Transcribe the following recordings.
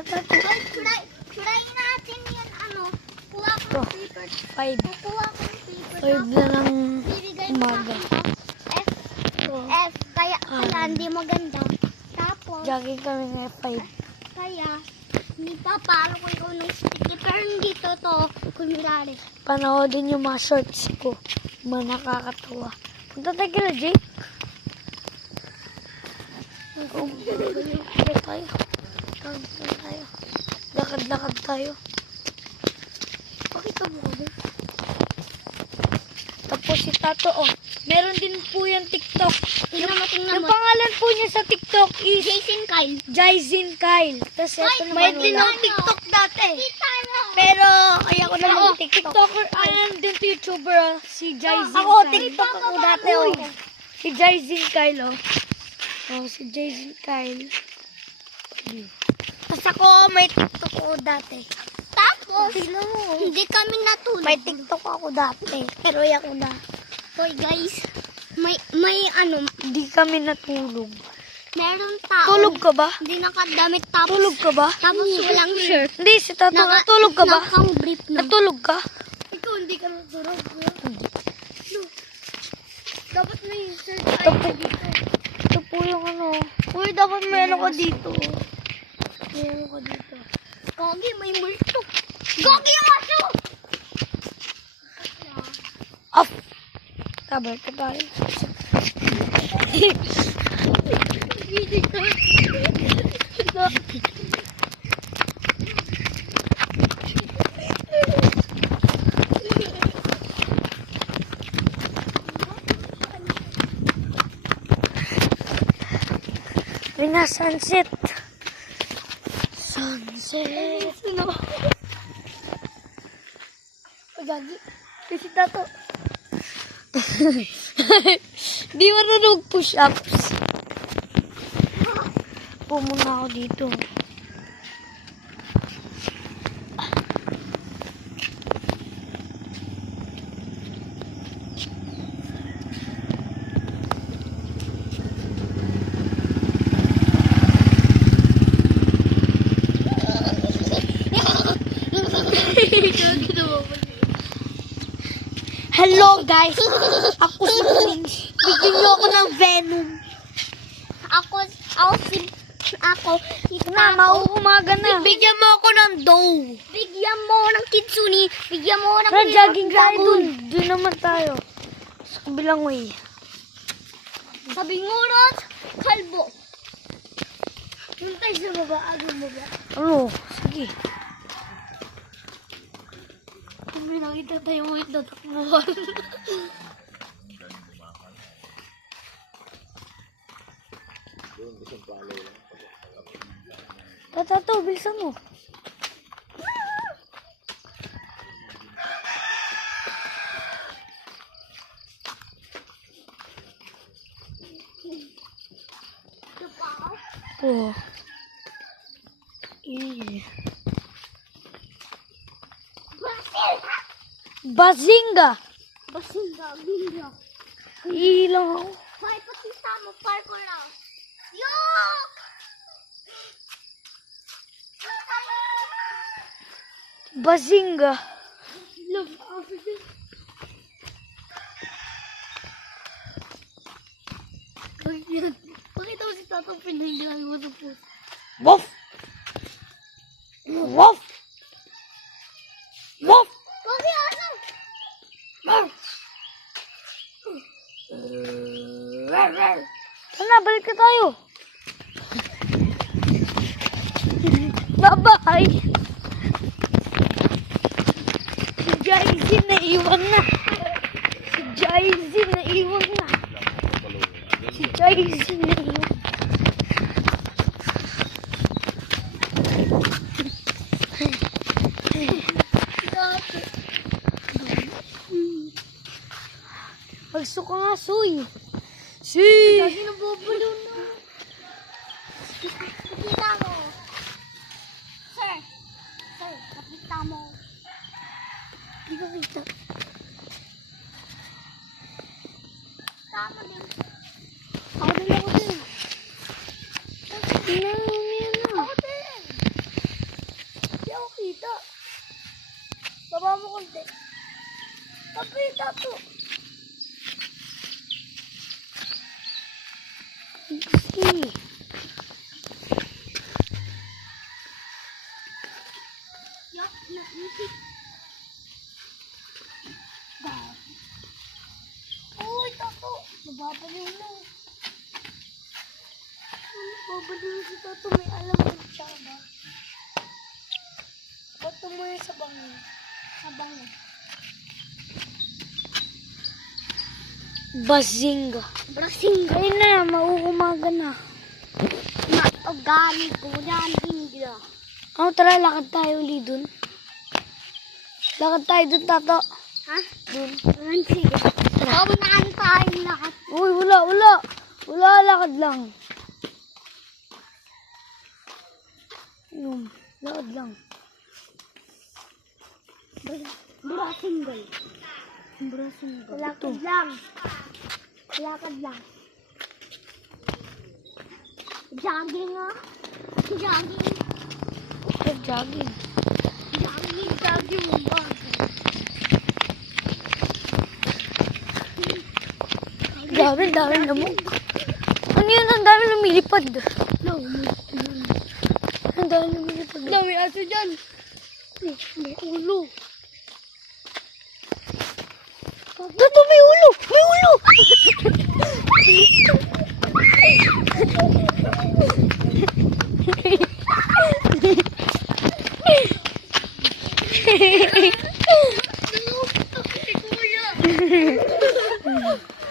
Try natin yan, kuha ko ng paper. 5. Kukuha ko ng paper. 5 na ng Bibigay mo umaga. sa akin to. F. Kaya hindi maganda. Tapos, Jogging kami ng 5. kaya, hindi papalo ko ikaw ng sticker. Pero hindi to. Kunwari. Panoodin yung mga shorts ko. Mga nakakatawa. Punta tayo kila Jake. Punta tayo. Lakad-lakad tayo. Pakita mo ko. Tapos si Tato, meron din po yung TikTok. Tingnan Yung mo. pangalan po niya sa TikTok is Jason Kyle. Jaisin Kyle. Tapos ito May naman din wala. ang TikTok dati. Pero Ayoko na ako, ng TikTok. TikToker, din to YouTuber, si Jaisin Ako, Kyle. TikTok ako dati. Uy, si Jaisin Kyle, si Jaisin Kyle. Tapos ako, may TikTok ako dati. Tapos, hindi kami natulog. May TikTok ako dati. Pero ako na. Hoy guys, may Hindi kami natulog. meron tao. Tulog ka ba? Hindi nakadamit tapos. Tulog ka ba? Tapos walang shirt. Hindi, si Tato, natulog ka ba? Nakang-brief na. Natulog ka? Ikaw, hindi ka natulog. Dapat may shirt. Ito po yung Uy, dapat may ka dito. May ka dito. Gogi, may multo. Gogi yung aso! Off! Cover ka tayo. May sunset. Sunset. Gagi. Kasi Tato. Di marunong push-ups. Pumuna ako dito. Hello guys! Ako si Prince. Bigyan niyo ako ng Venom. Ako, Na, mauumaga na. bigyan mo ako ng dough. Bigyan mo ng kitsune. Bigyan mo ng Tara, jogging tayo dun. Dun naman tayo. Sa kabilang way. Sabi mo ron, kalbo. Doon tayo sa baba, agad baba. Ano? Sige. Kung may nakita tayo mo ito, takbuhan. Tato, bilisan mo. Oh. Bazinga! Basinga, binga. Ilang ako. Hoy, pati mo, parkour lang. Yok! Bazinga! Love Africa. Pakita mo si Tatang pinaglahan mo sa puso. Woof! Woof! Woof! Kasi aso! Sana, balik na tayo. Bye-bye! Si Jaisin na iwan na. Si Jaisin na iwan na. Si Jaisin na iwan. Pagso ka nga, Suy. Suy! Lagi nabubulo na. Nakita mo. Sir. Sir, nakita mo. Hindi ko kita. Tama din. Ako din. Tingnan mo yan na. Ako din. Uy, Tato. Nababaliw na. Nababaliw si Tato. May alam mo siya ba? Ba't tumuloy sa bango? Sa bango. Bazinga. Brasinga. Ayun na, mauumaga na. Maugali ko yan, hindi. Tara, lakad tayo ulit dun. Lakad tayo dun, Tato. Ha? Dun. Sige. Kamunaan tayo lahat. Uy, wala. Wala, lakad lang. Lakad lang. Brasingal. Brazinga. Lakad lang. Lakad lang. Jogging ah. Jogging. Jogging. Jogging mo ba? Dami lamok. Ano yun? Ang dami lumilipad. Ang dami lumilipad. Dami aso dyan. May ulo. Tato, may ulo! May ulo!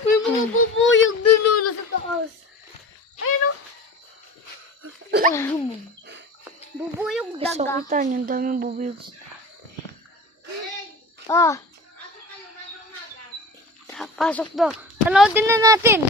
May mga bubuyog doon sa taas. Ayun o. Bubuyog daga. So, kita niyo, ang daming bubuyog. Ah. Pasok daw. Panoodin na natin.